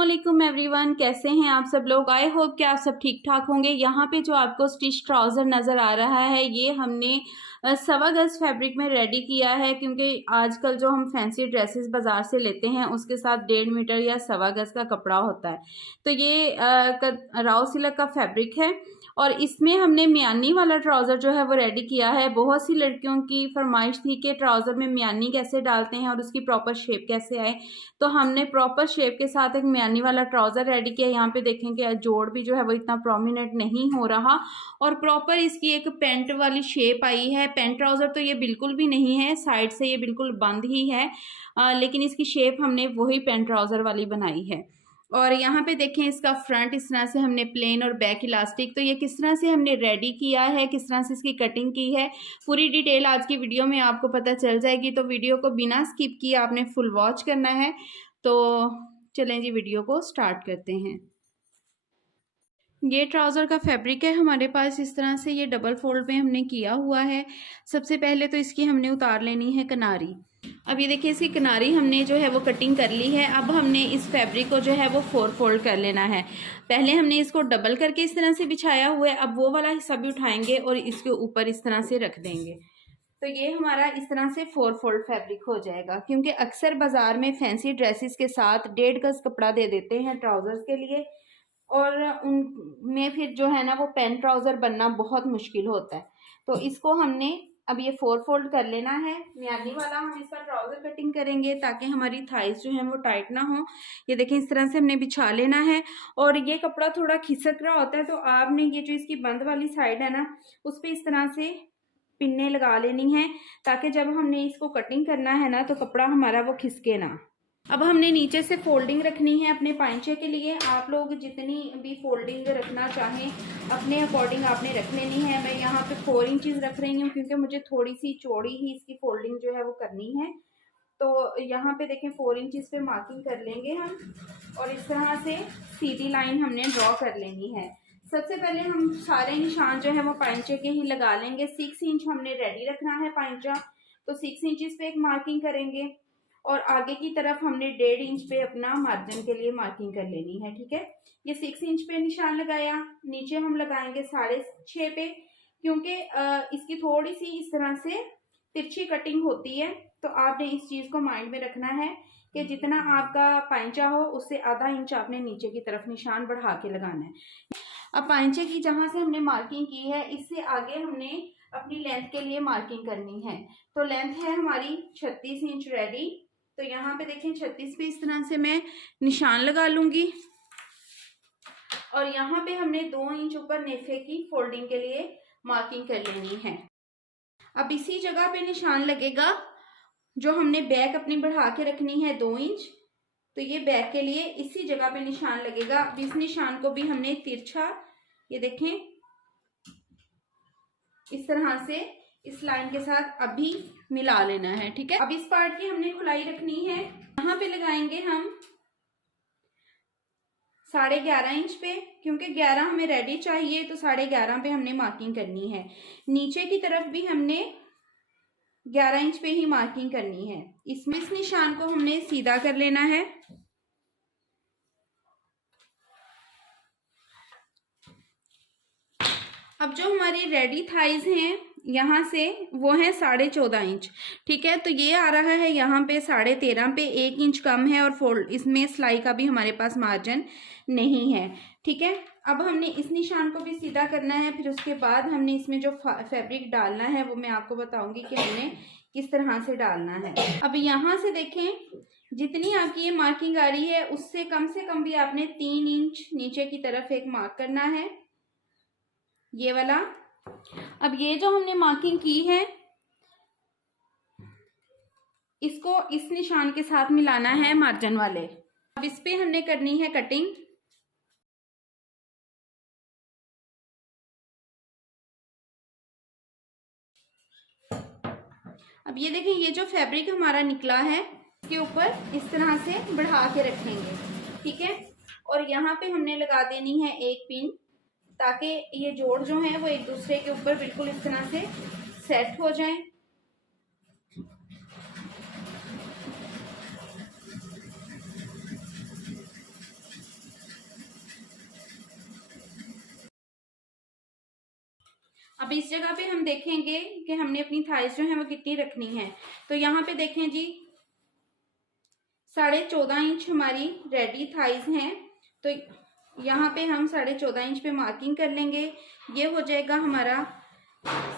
अस्सलामुअलैकुम एवरीवन, कैसे हैं आप सब लोग। आई होप कि आप सब ठीक ठाक होंगे। यहाँ पे जो आपको स्टिच ट्राउज़र नज़र आ रहा है ये हमने सवा गज फैब्रिक में रेडी किया है, क्योंकि आजकल जो हम फैंसी ड्रेसेस बाज़ार से लेते हैं उसके साथ 1.5 मीटर या सवा गज का कपड़ा होता है। तो ये राव सिल्क का फैब्रिक है और इसमें हमने मियानी वाला ट्राउज़र जो है वो रेडी किया है। बहुत सी लड़कियों की फरमाइश थी कि ट्राउज़र में मियानी कैसे डालते हैं और उसकी प्रॉपर शेप कैसे आए, तो हमने प्रॉपर शेप के साथ एक मियानी वाला ट्राउज़र रेडी किया। यहाँ पे देखेंगे जोड़ भी जो है वो इतना प्रोमिनेंट नहीं हो रहा और प्रॉपर इसकी एक पेंट वाली शेप आई है। पेंट ट्राउज़र तो ये बिल्कुल भी नहीं है, साइड से ये बिल्कुल बंद ही है, लेकिन इसकी शेप हमने वही पेंट ट्राउज़र वाली बनाई है। और यहाँ पे देखें इसका फ्रंट इस तरह से हमने प्लेन और बैक इलास्टिक, तो ये किस तरह से हमने रेडी किया है, किस तरह से इसकी कटिंग की है, पूरी डिटेल आज की वीडियो में आपको पता चल जाएगी। तो वीडियो को बिना स्किप किए आपने फुल वॉच करना है। तो चलें जी वीडियो को स्टार्ट करते हैं। ये ट्राउज़र का फैब्रिक है हमारे पास इस तरह से, ये डबल फोल्ड में हमने किया हुआ है। सबसे पहले तो इसकी हमने उतार लेनी है किनारी। अब ये देखिए इसकी किनारी हमने जो है वो कटिंग कर ली है। अब हमने इस फैब्रिक को जो है वो 4 फोल्ड कर लेना है। पहले हमने इसको डबल करके इस तरह से बिछाया हुआ है, अब वो वाला हिस्सा भी उठाएंगे और इसके ऊपर इस तरह से रख देंगे। तो ये हमारा इस तरह से 4 फोल्ड फैब्रिक हो जाएगा, क्योंकि अक्सर बाजार में फैंसी ड्रेसेस के साथ 1.5 गज कपड़ा दे देते हैं ट्राउज़र्स के लिए और उनमें फिर जो है ना वो पेंट ट्राउज़र बनना बहुत मुश्किल होता है। तो इसको हमने अब ये 4 फोल्ड कर लेना है। मियानी वाला हम इसका ट्राउज़र कटिंग करेंगे ताकि हमारी थाइस जो है वो टाइट ना हो। ये देखें इस तरह से हमने बिछा लेना है और ये कपड़ा थोड़ा खिसक रहा होता है, तो आपने ये जो इसकी बंद वाली साइड है ना उस पर इस तरह से पिन्ने लगा लेनी है, ताकि जब हमने इसको कटिंग करना है ना तो कपड़ा हमारा वो खिसके ना। अब हमने नीचे से फोल्डिंग रखनी है अपने पांचे के लिए। आप लोग जितनी भी फोल्डिंग रखना चाहें अपने अकॉर्डिंग आपने रख लेनी है। मैं यहाँ पे 4 इंचेस रख रही हूँ क्योंकि मुझे थोड़ी सी चौड़ी ही इसकी फोल्डिंग जो है वो करनी है। तो यहाँ पे देखें 4 इंचेस पे मार्किंग कर लेंगे हम और इस तरह से सीधी लाइन हमने ड्रॉ कर लेनी है। सबसे पहले हम सारे निशान जो है वो पांचे के ही लगा लेंगे। 6 इंच हमने रेडी रखना है पांचा, तो 6 इंचेस पे एक मार्किंग करेंगे और आगे की तरफ हमने 1.5 इंच पे अपना मार्जिन के लिए मार्किंग कर लेनी है। ठीक है, ये 6 इंच पे निशान लगाया, नीचे हम लगाएंगे 6.5 पे, क्योंकि इसकी थोड़ी सी इस तरह से तिरछी कटिंग होती है। तो आपने इस चीज को माइंड में रखना है कि जितना आपका पांचा हो उससे आधा इंच आपने नीचे की तरफ निशान बढ़ा के लगाना है। अब पांचे की जहां से हमने मार्किंग की है इससे आगे हमने अपनी लेंथ के लिए मार्किंग करनी है। तो लेंथ है हमारी 36 इंच रेडी। तो यहाँ पे देखें 36 पे इस तरह से मैं निशान लगा लूंगी और यहाँ पे हमने 2 इंच ऊपर नेफे की फोल्डिंग के लिए मार्किंग कर लेनी है। अब इसी जगह पे निशान लगेगा जो हमने बैक अपनी बढ़ा के रखनी है 2 इंच, तो ये बैक के लिए इसी जगह पे निशान लगेगा। अब इस निशान को भी हमने तिरछा ये देखें इस तरह से इस लाइन के साथ अभी मिला लेना है। ठीक है, अब इस पार्ट की हमने खुलाई रखनी है। यहाँ पे लगाएंगे हम 11.5 इंच पे, क्योंकि 11 हमें रेडी चाहिए तो 11.5 पे हमने मार्किंग करनी है। नीचे की तरफ भी हमने 11 इंच पे ही मार्किंग करनी है। इसमें इस निशान को हमने सीधा कर लेना है। अब जो हमारी रेडी थाइज हैं यहाँ से वो है 14.5 इंच। ठीक है, तो ये आ रहा है यहाँ पे 13.5 पे 1 इंच कम है और फोल्ड इसमें सिलाई का भी हमारे पास मार्जिन नहीं है। ठीक है, अब हमने इस निशान को भी सीधा करना है। फिर उसके बाद हमने इसमें जो फैब्रिक डालना है वो मैं आपको बताऊंगी कि हमने किस तरह से डालना है। अब यहाँ से देखें जितनी आपकी ये मार्किंग आ रही है उससे कम भी आपने 3 इंच नीचे की तरफ एक मार्क करना है, ये वाला। अब ये जो हमने मार्किंग की है इसको इस निशान के साथ मिलाना है मार्जिन वाले। अब इस पे हमने करनी है कटिंग। अब ये देखें ये जो फैब्रिक हमारा निकला है इसके ऊपर इस तरह से बढ़ा के रखेंगे। ठीक है, और यहाँ पे हमने लगा देनी है एक पिन, ताकि ये जोड़ जो है वो एक दूसरे के ऊपर बिल्कुल इस तरह से सेट हो जाएं। अब इस जगह पे हम देखेंगे कि हमने अपनी थाइस जो है वो कितनी रखनी है। तो यहाँ पे देखें जी 14.5 इंच हमारी रेडी थाइस हैं। तो यहाँ पे हम 14.5 इंच पे मार्किंग कर लेंगे। ये हो जाएगा हमारा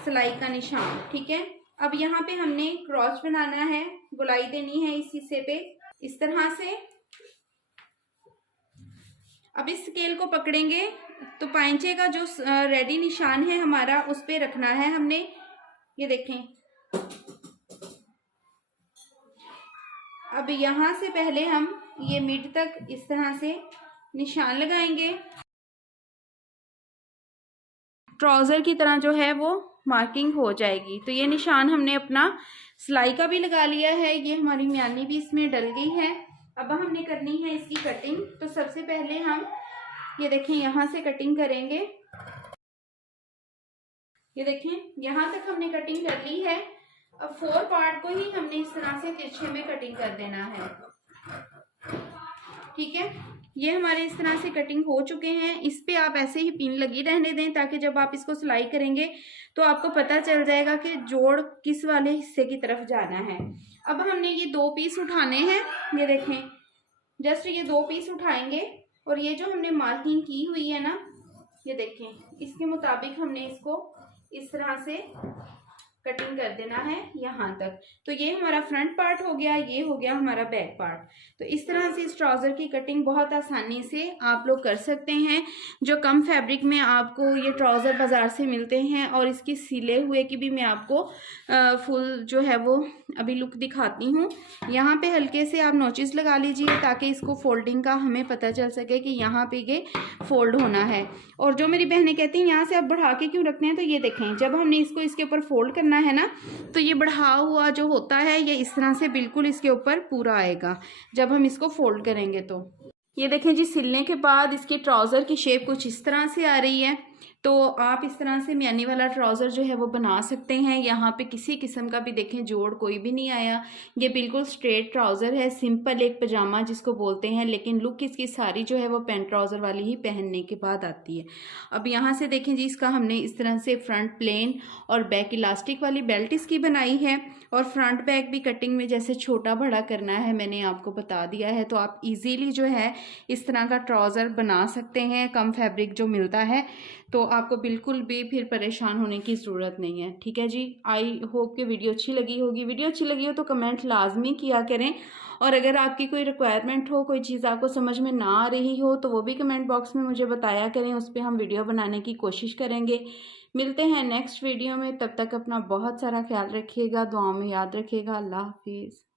सिलाई का निशान, ठीक है। अब यहाँ पे हमने क्रॉस बनाना है, गोलाई देनी है इस हिस्से पे इस तरह से। अब इस स्केल को पकड़ेंगे तो पांचे का जो रेडी निशान है हमारा उस पे रखना है हमने। ये देखें, अब यहां से पहले हम ये मिड तक इस तरह से निशान लगाएंगे। ट्राउजर की तरह जो है वो मार्किंग हो जाएगी। तो ये निशान हमने अपना सिलाई का भी लगा लिया है, ये हमारी म्यानी भी इसमें डल गई है। अब हमने करनी है इसकी कटिंग। तो सबसे पहले हम ये देखें यहां से कटिंग करेंगे। ये देखें यहां तक हमने कटिंग कर ली है। अब 4 पार्ट को ही हमने इस तरह से तिरछे में कटिंग कर देना है, ठीक है। ये हमारे इस तरह से कटिंग हो चुके हैं। इस पे आप ऐसे ही पिन लगी रहने दें ताकि जब आप इसको सिलाई करेंगे तो आपको पता चल जाएगा कि जोड़ किस वाले हिस्से की तरफ जाना है। अब हमने ये 2 पीस उठाने हैं। ये देखें, जस्ट ये 2 पीस उठाएंगे और ये जो हमने मार्किंग की हुई है ना, ये देखें इसके मुताबिक हमने इसको इस तरह से कटिंग कर देना है यहाँ तक। तो ये हमारा फ्रंट पार्ट हो गया, ये हो गया हमारा बैक पार्ट। तो इस तरह से इस ट्राउजर की कटिंग बहुत आसानी से आप लोग कर सकते हैं। जो कम फैब्रिक में आपको ये ट्राउजर बाजार से मिलते हैं, और इसकी सिले हुए की भी मैं आपको फुल जो है वो अभी लुक दिखाती हूँ। यहाँ पे हल्के से आप नोचिस लगा लीजिए ताकि इसको फोल्डिंग का हमें पता चल सके कि यहाँ पे ये फोल्ड होना है। और जो मेरी बहनें कहती हैं यहाँ से आप बढ़ा के क्यों रखते हैं, तो ये देखें जब हमने इसको इसके ऊपर फोल्ड करना है ना, तो ये बढ़ा हुआ जो होता है ये इस तरह से बिल्कुल इसके ऊपर पूरा आएगा जब हम इसको फोल्ड करेंगे। तो ये देखें जी, सिलने के बाद इसके ट्राउज़र की शेप कुछ इस तरह से आ रही है। तो आप इस तरह से म्यानी वाला ट्राउज़र जो है वो बना सकते हैं। यहाँ पे किसी किस्म का भी देखें जोड़ कोई भी नहीं आया। ये बिल्कुल स्ट्रेट ट्राउज़र है, सिंपल एक पजामा जिसको बोलते हैं, लेकिन लुक इसकी सारी जो है वो पैंट ट्राउज़र वाली ही पहनने के बाद आती है। अब यहाँ से देखें जी, इसका हमने इस तरह से फ्रंट प्लेन और बैक इलास्टिक वाली बेल्ट इसकी बनाई है। और फ्रंट बैक भी कटिंग में जैसे छोटा बड़ा करना है मैंने आपको बता दिया है। तो आप इजीली जो है इस तरह का ट्राउज़र बना सकते हैं, कम फैब्रिक जो मिलता है। तो आपको बिल्कुल भी फिर परेशान होने की ज़रूरत नहीं है, ठीक है जी। आई होप कि वीडियो अच्छी लगी होगी। वीडियो अच्छी लगी हो तो कमेंट लाजमी किया करें। और अगर आपकी कोई रिक्वायरमेंट हो, कोई चीज़ आपको समझ में ना आ रही हो, तो वो भी कमेंट बॉक्स में मुझे बताया करें, उस पर हम वीडियो बनाने की कोशिश करेंगे। मिलते हैं नेक्स्ट वीडियो में, तब तक अपना बहुत सारा ख्याल रखिएगा, दुआओं में याद रखिएगा। अल्लाह हाफिज़।